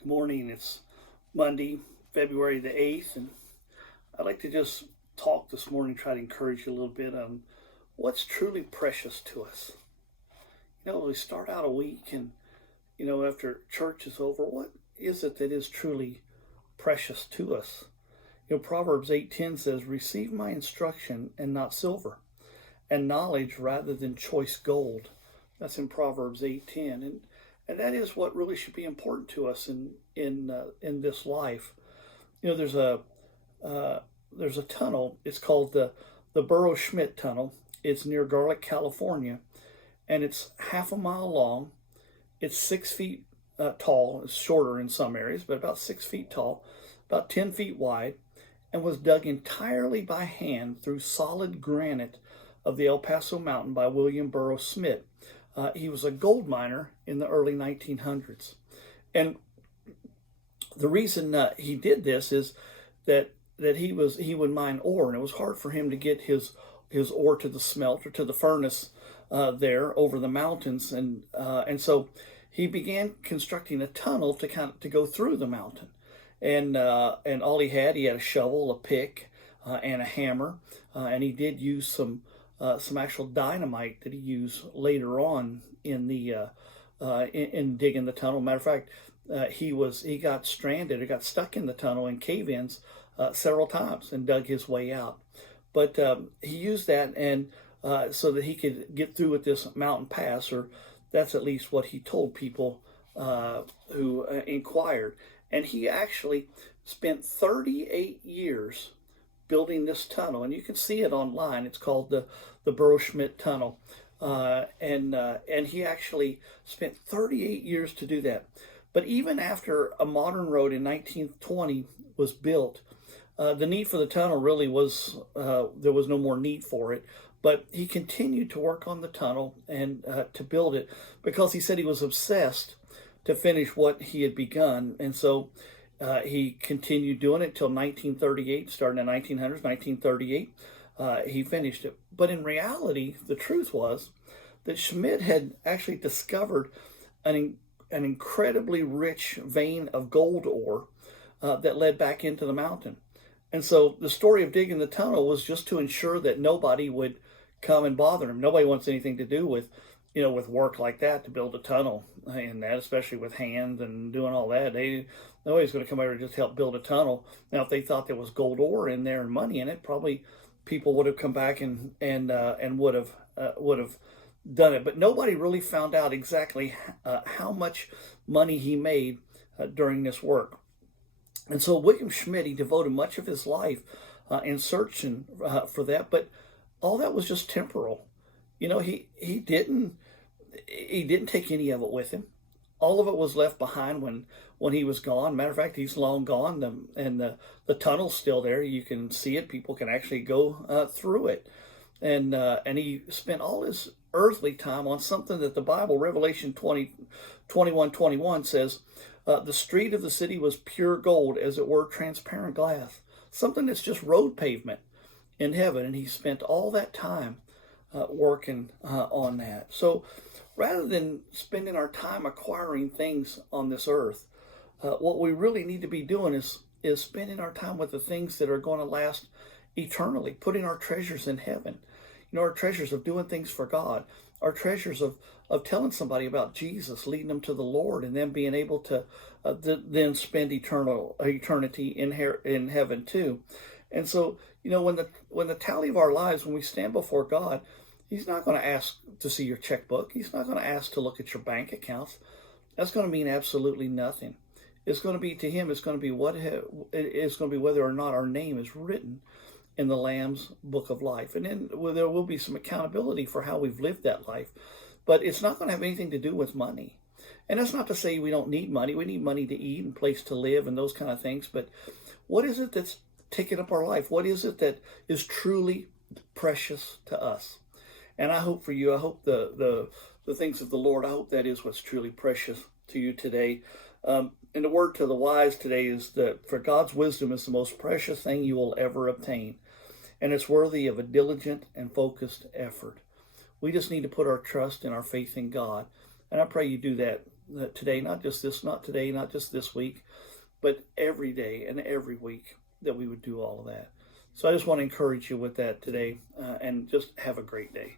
Good morning. It's Monday, February the 8th, and I'd like to just talk this morning, try to encourage you a little bit on what's truly precious to us. We start out a week, and, after church is over, what is it that is truly precious to us? Proverbs 8:10 says, "Receive my instruction and not silver, and knowledge rather than choice gold." That's in Proverbs 8:10, and that is what really should be important to us in this life. There's a tunnel. It's called the Burrow-Schmidt Tunnel. It's near Garlic, California, and it's half a mile long. It's 6 feet tall. It's shorter in some areas, but about 6 feet tall, about 10 feet wide, and was dug entirely by hand through solid granite of the El Paso Mountain by William Burrow Smith. He was a gold miner in the early 1900s. And the reason he did this is that he would mine ore, and it was hard for him to get his ore to the smelter, to the furnace there over the mountains, and so he began constructing a tunnel to go through the mountain. And all he had a shovel, a pick, and a hammer, and he did use some actual dynamite that he used later on in digging the tunnel. Matter of fact, he got stranded or got stuck in the tunnel in cave-ins several times and dug his way out. But he used that and so that he could get through with this mountain pass, or that's at least what he told people who inquired. And he actually spent 38 years building this tunnel, and you can see it online. It's called the Burrow-Schmidt Tunnel, and he actually spent 38 years to do that. But even after a modern road in 1920 was built, the need for the tunnel really was there was no more need for it. But he continued to work on the tunnel and to build it, because he said he was obsessed to finish what he had begun, and so he continued doing it till 1938, starting in 1900s, 1938. He finished it. But in reality, the truth was that Schmidt had actually discovered an incredibly rich vein of gold ore that led back into the mountain. And so the story of digging the tunnel was just to ensure that nobody would come and bother him. Nobody wants anything to do with work like that, to build a tunnel, and that, especially with hands and doing all that. Nobody's going to come over and just help build a tunnel. Now, if they thought there was gold ore in there and money in it, probably people would have come back and would have done it. But nobody really found out exactly how much money he made during this work. And so William Schmidt, he devoted much of his life in searching for that, but all that was just temporal. He didn't take any of it with him. All of it was left behind when he was gone. Matter of fact, he's long gone, and the tunnel's still there. You can see it. People can actually go through it. And he spent all his earthly time on something that the Bible, Revelation 21:21 says, the street of the city was pure gold, as it were transparent glass. Something that's just road pavement in heaven. And he spent all that time working on that. So rather than spending our time acquiring things on this earth, what we really need to be doing is spending our time with the things that are going to last eternally, putting our treasures in heaven. Our treasures of doing things for God, our treasures of telling somebody about Jesus, leading them to the Lord, and then being able to then spend eternity in heaven too. And so, when the tally of our lives, when we stand before God, He's not going to ask to see your checkbook. He's not going to ask to look at your bank accounts. That's going to mean absolutely nothing. It's going to be, to Him, it's going to be whether or not our name is written in the Lamb's book of life. And then there will be some accountability for how we've lived that life. But it's not going to have anything to do with money. And that's not to say we don't need money. We need money to eat and place to live and those kind of things. But what is it that's taking up our life? What is it that is truly precious to us? And I hope for you, I hope the things of the Lord, I hope that is what's truly precious to you today. And the word to the wise today is that for God's wisdom is the most precious thing you will ever obtain. And it's worthy of a diligent and focused effort. We just need to put our trust and our faith in God. And I pray you do that today, not today, not just this week, but every day and every week that we would do all of that. So I just want to encourage you with that today, and just have a great day.